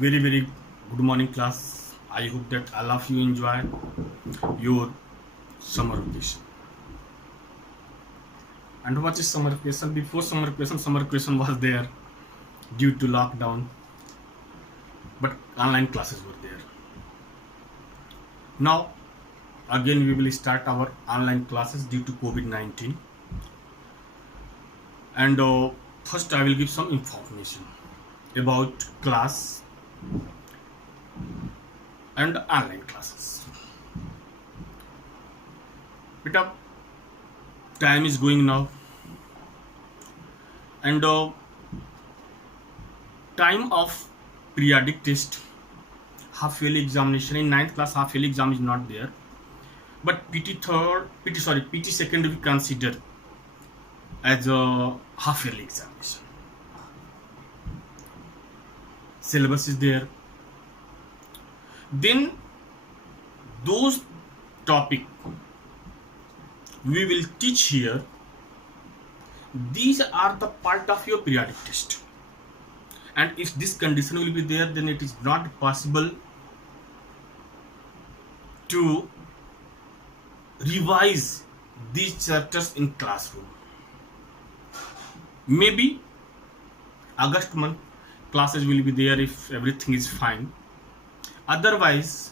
Very good morning, class. I hope that all of you enjoy your summer vacation. And what is summer vacation? Before summer vacation was there due to lockdown, but online classes were there. Now again we will start our online classes due to COVID-19. And first I will give some information about class and online classes. Beta, time is going now, and time of periodic test, half yearly examination in ninth class. Half yearly exam is not there, but PT second we consider as a half yearly examination. Syllabus is there. Then those topic we will teach here, these are the part of your periodic test, and if this condition will be there, then it is not possible to revise these chapters in classroom. Maybe August month classes will be there if everything is fine. Otherwise,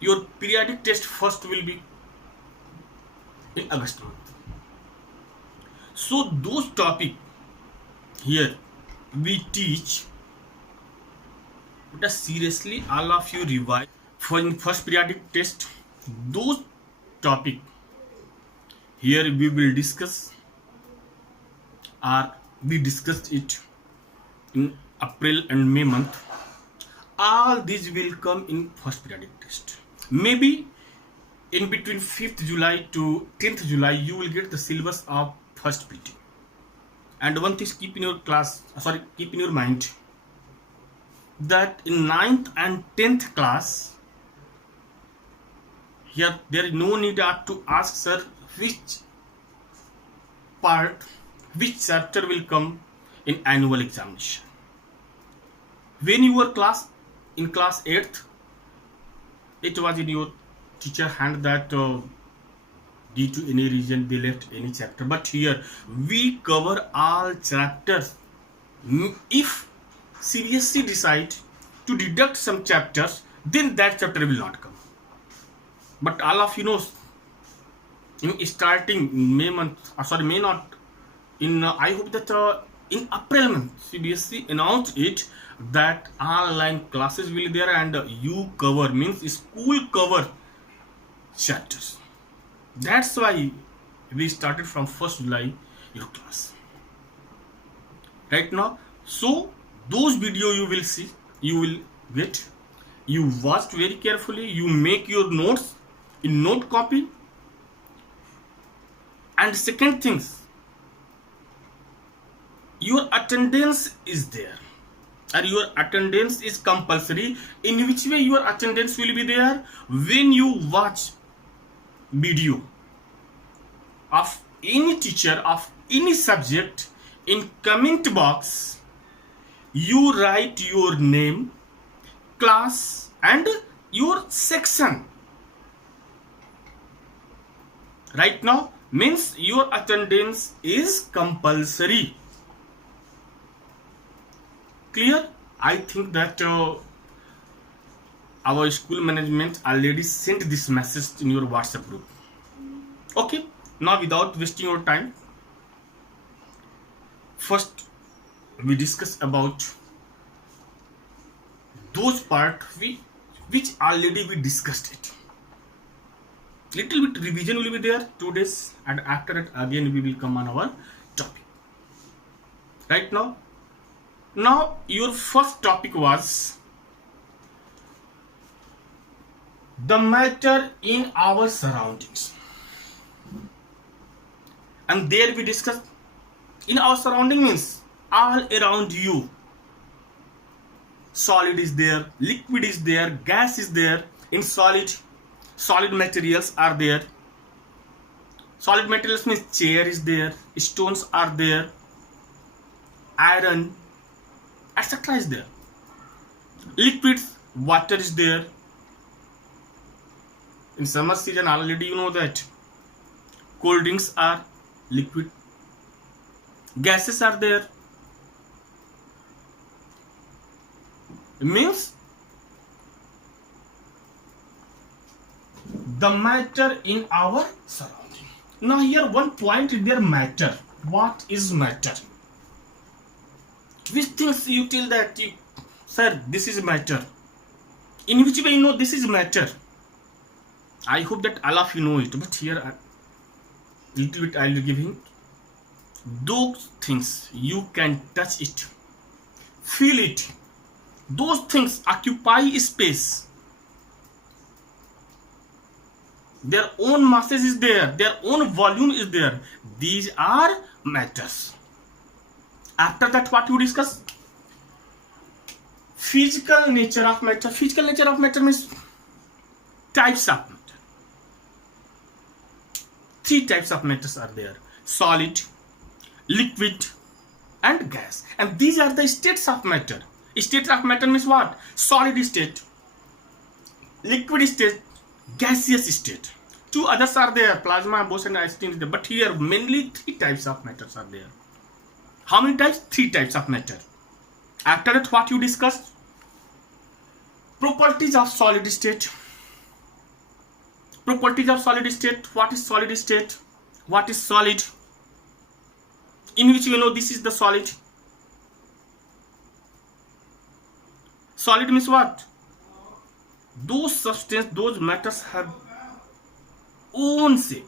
your periodic test first will be in August month. So those topic here we teach, but seriously all of you revise for in first periodic test. Those topic here we will discuss, or we discussed it in April and May month. All these will come in first periodic test. Maybe in between 5th July to 10th July you will get the syllabus of first PT. And one thing keep in your mind, that in 9th and 10th class, here there is no need to ask sir which chapter will come in annual examination. When you were in class 8th, it was in your teacher hand that due to any reason they left any chapter, but here we cover all chapters. If CBSE decide to deduct some chapters, then that chapter will not come. But all of you know, starting May month, May not, in I hope that in April month CBSE announced it that online classes will be there, and you cover means school cover chapters. That's why we started from 1st July your class right now. So those video you will see, you will get, you watched very carefully, you make your notes in note copy. And second things, your attendance is there, and your attendance is compulsory. In which way your attendance will be there? When you watch video of any teacher of any subject, in comment box you write your name, class and your section. Right now means your attendance is compulsory. Clear? I think that our school management already sent this message in your WhatsApp group. Okay, now without wasting your time, first we discuss about those part which already we discussed it. Little bit revision will be there 2 days, and after that again we will come on our topic. Right now your first topic was the matter in our surroundings, and there we discussed in our surrounding means all around you. Solid is there, liquid is there, gas is there. In solid materials are there. Solid materials means chair is there, stones are there, iron, etc. is there. Liquids, water is there. In summer season already you know that cold drinks are liquid. Gases are there. Means the matter in our surrounding. Now here one point is there, matter. What is matter? Which things you tell that sir, this is matter? In which way you know this is matter? I hope that all of you know it, but here a little bit I will give hint. Those things you can touch it, feel it. Those things occupy space. Their own masses is there, their own volume is there. These are matters. After that, what you discuss? Physical nature of matter. Physical nature of matter means types of matter. 3 types of matters are there: solid, liquid, and gas. And these are the states of matter. State of matter means what? Solid state, liquid state, gaseous state. 2 others are there: plasma, Bose-Einstein, Einstein is there. But here mainly 3 types of matters are there. How many types? 3 types of matter. After that, what you discussed? Properties of solid state. Properties of solid state. What is solid state? What is solid? In which we know this is the solid. Solid means what? Those substances, those matters have own shape.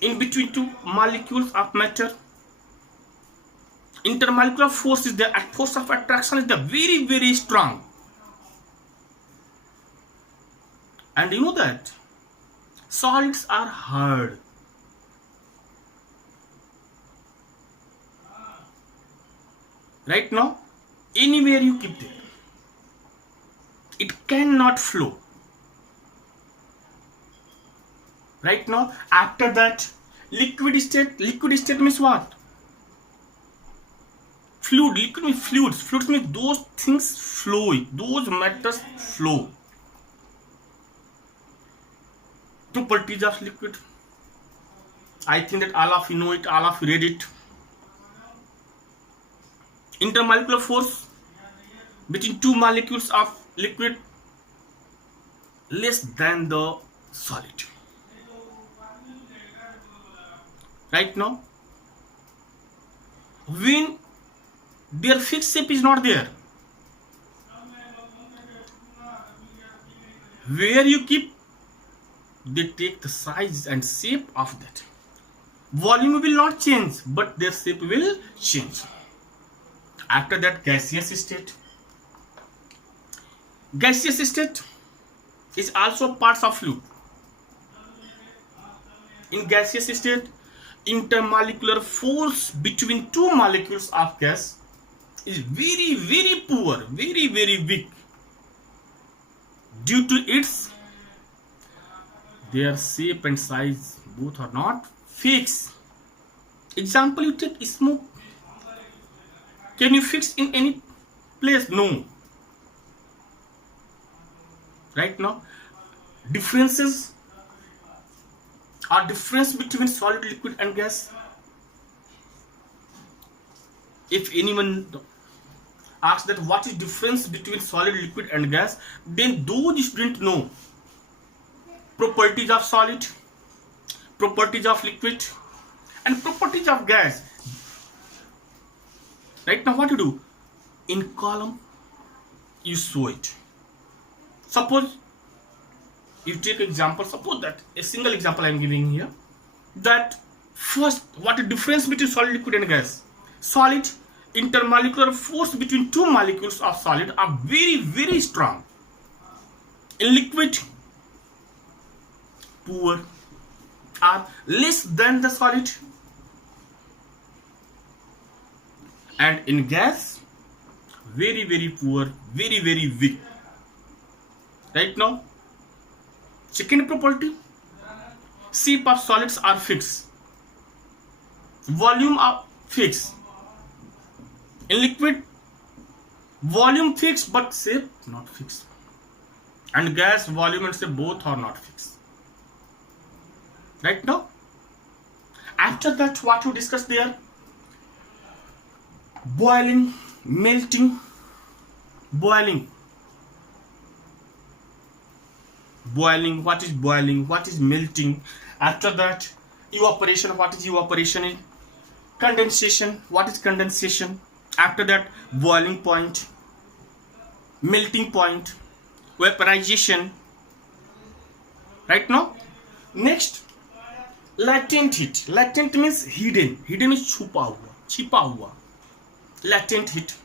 In between 2 molecules of matter, intermolecular force is there, force of attraction is there, very, very strong. And you know that solids are hard. Right now, anywhere you keep it, it cannot flow. Right now, after that, liquid state. Liquid state means what? Fluid. Liquid means fluids. Fluids means those things flow. Those matters flow. Properties of liquid. I think that all of you know it, all of you read it. Intermolecular force between 2 molecules of liquid less than the solid. Right now, when their fixed shape is not there, where you keep, they take the size and shape of that. Volume will not change, but their shape will change. After that, gaseous state. Gaseous state is also parts of fluid. In gaseous state, intermolecular force between 2 molecules of gas is very, very poor, very, very weak. Due to its, their shape and size both are not fixed. Example, you take smoke. Can you fix in any place? No. Right now, differences are difference between solid, liquid, and gas. If anyone asks that what is difference between solid, liquid, and gas, then those students know properties of solid, properties of liquid, and properties of gas. Right now, what you do? In column, you show it. Suppose you take example. Suppose that a single example I am giving here. That first, what is difference between solid, liquid, and gas? Solid, intermolecular force between 2 molecules of solid are very, very strong. In liquid, poor, are less than the solid. And in gas, very, very poor, very, very weak. Right now, second property, shape of solids are fixed, volume are fixed, In liquid, volume fixed but shape not fixed. And gas, volume and shape both are not fixed. Right now? After that, what we discussed there? Boiling, melting, boiling. Boiling, what is boiling? What is melting? After that, evaporation, what is evaporation? Condensation, what is condensation? After that, boiling point, melting point, vaporization. Right now? Next, latent heat. Latent means hidden. Hidden means छिपा हुआ. Latent heat.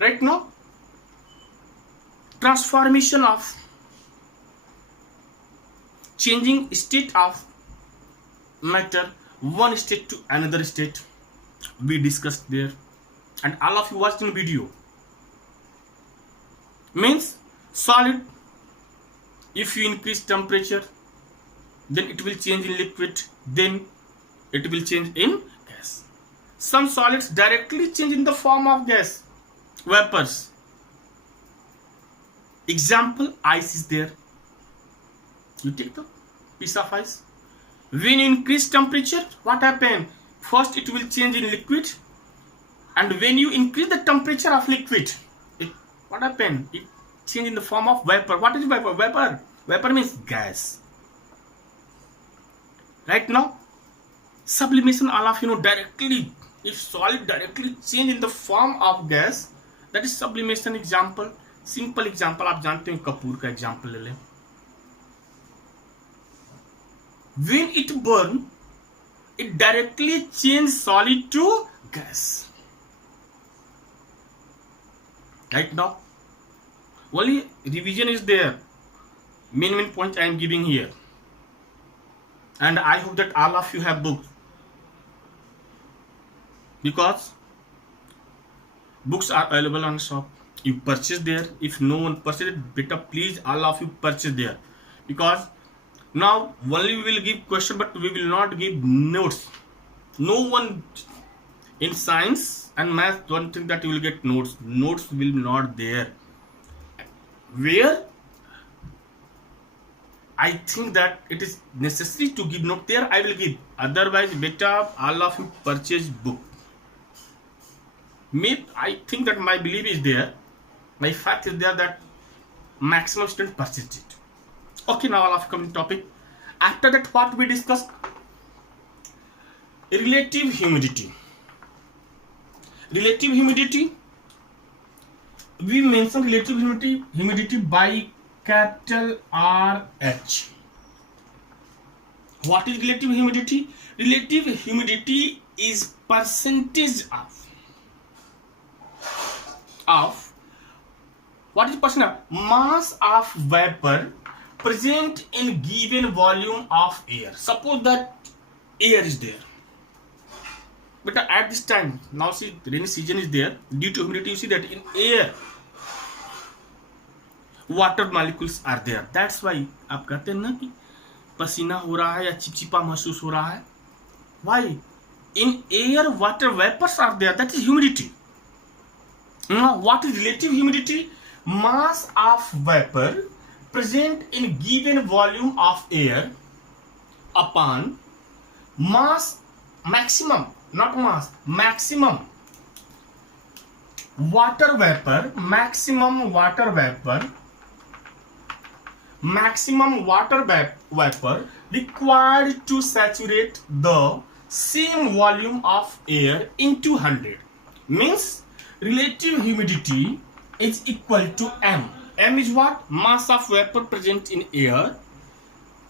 Right now, transformation of changing state of matter, one state to another state, we discussed there, and all of you watched in video. Means solid, if you increase temperature, then it will change in liquid, then it will change in gas. Some solids directly change in the form of gas, vapors. Example, ice is there. You take the piece of ice. When you increase temperature, what happens? First it will change in liquid, and when you increase the temperature of liquid, what happens? It change in the form of vapor. What is vapor? Vapor means gas. Right now, sublimation, all of you know directly. If solid directly change in the form of gas, that is sublimation. Example, simple example, आप जानते हैं कपूर का example ले लें. When it burn, it directly change solid to gas. Right now, only revision is there. Main point I am giving here, and I hope that all of you have books, because books are available on shop. You purchase there. If no one purchase it, better please all of you purchase there, because now only we will give question, but we will not give notes. No one in science and math don't think that you will get notes. Notes will not there. Where I think that it is necessary to give note there, I will give. Otherwise, better all of you purchase book. I think that my belief is there. My fact is there that maximum student purchase it. Okay, now all of you come to topic. After that, what we discussed? Relative humidity. Relative humidity. We mention relative humidity by capital RH. What is relative humidity? Relative humidity is percentage of what is percent of mass of vapor present in given volume of air. Suppose that air is there, but at this time, now see rainy season is there, due to humidity you see that in air water molecules are there. That's why आप कहते हैं ना कि पसीना हो रहा है या चिपचिपा महसूस हो रहा है. Why? In air water vapors are there. That is humidity. Now what is relative humidity? Mass of vapor present in given volume of air upon mass maximum, not mass, maximum water vapor, maximum water vapor required to saturate the same volume of air into 100. Means relative humidity is equal to M. M is what? Mass of vapor present in air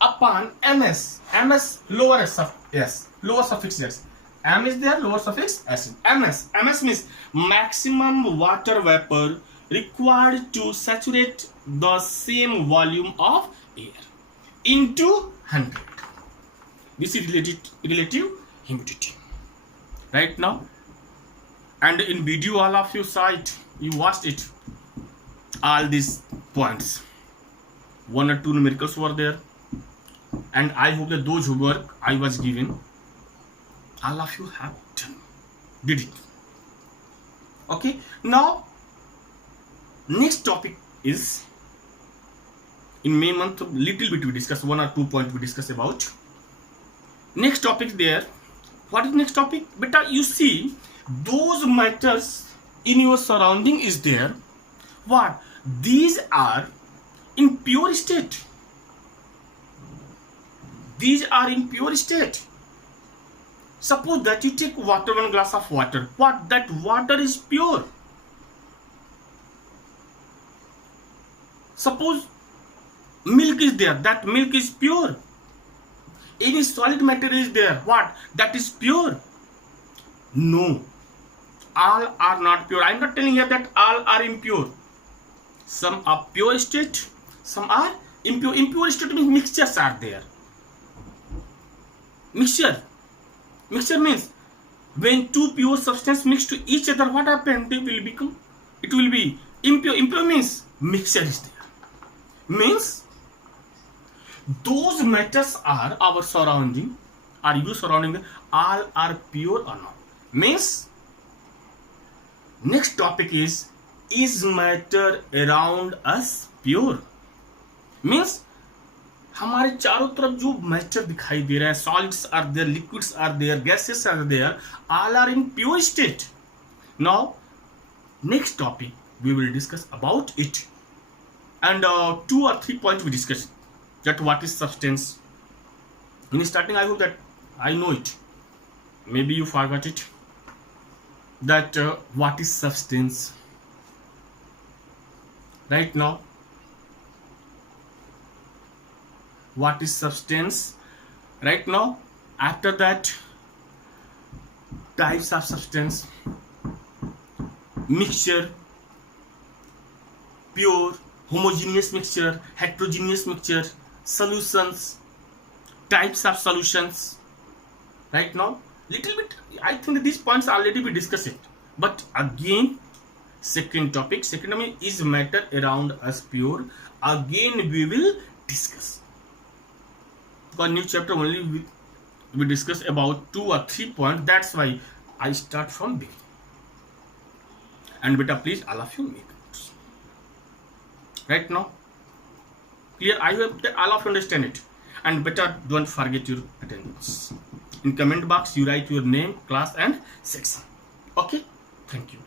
upon MS. MS lower S of S, lower suffix S. M is there, lower suffix S. MS. MS means maximum water vapor required to saturate the same volume of air into 100. This is relative humidity. Right now, and in video all of you saw it, you watched it, all these points, 1 or 2 numericals were there, and I hope that those homework I was given, all of you have did it. Okay, now next topic is in May month, little bit we discuss, 1 or 2 points we discuss about. Next topic there. What is next topic? Beta, you see those matters in your surrounding is there. What? These are in pure state. These are in pure state. Suppose that you take water, 1 glass of water. What? That water is pure. Suppose milk is there. That milk is pure. Any solid matter is there. What? That is pure. No. All are not pure. I am not telling you that all are impure. Some are pure state. Some are impure. Impure state means mixtures are there. Mixture means when two pure substances mix to each other, what happens? They will become, it will be impure. Impure means mixture is there. Means those matters are our surrounding, are you surrounding, all are pure or not. Means next topic is matter around us pure. Means हमारे चारों तरफ जो matter दिखाई दे रहा है, solids are there, liquids are there, gases are there, all are in pure state. Now next topic we will discuss about it, and 2 or 3 points we discuss that what is substance. In starting I hope that I know it, maybe you forgot it, that what is substance right now. What is substance right now? After that, types of substance, mixture, pure, homogeneous mixture, heterogeneous mixture, solutions, types of solutions. Right now, little bit, I think these points already we discussed it, but again second topic is matter around us pure. Again we will discuss. For new chapter only we discuss about 2 or 3 points. That's why I start from beginning. And beta, please all of you make notes. Right now, clear? I hope that all of you understand it. And beta, don't forget your attendance. In comment box you write your name, class and section. Okay? Thank you.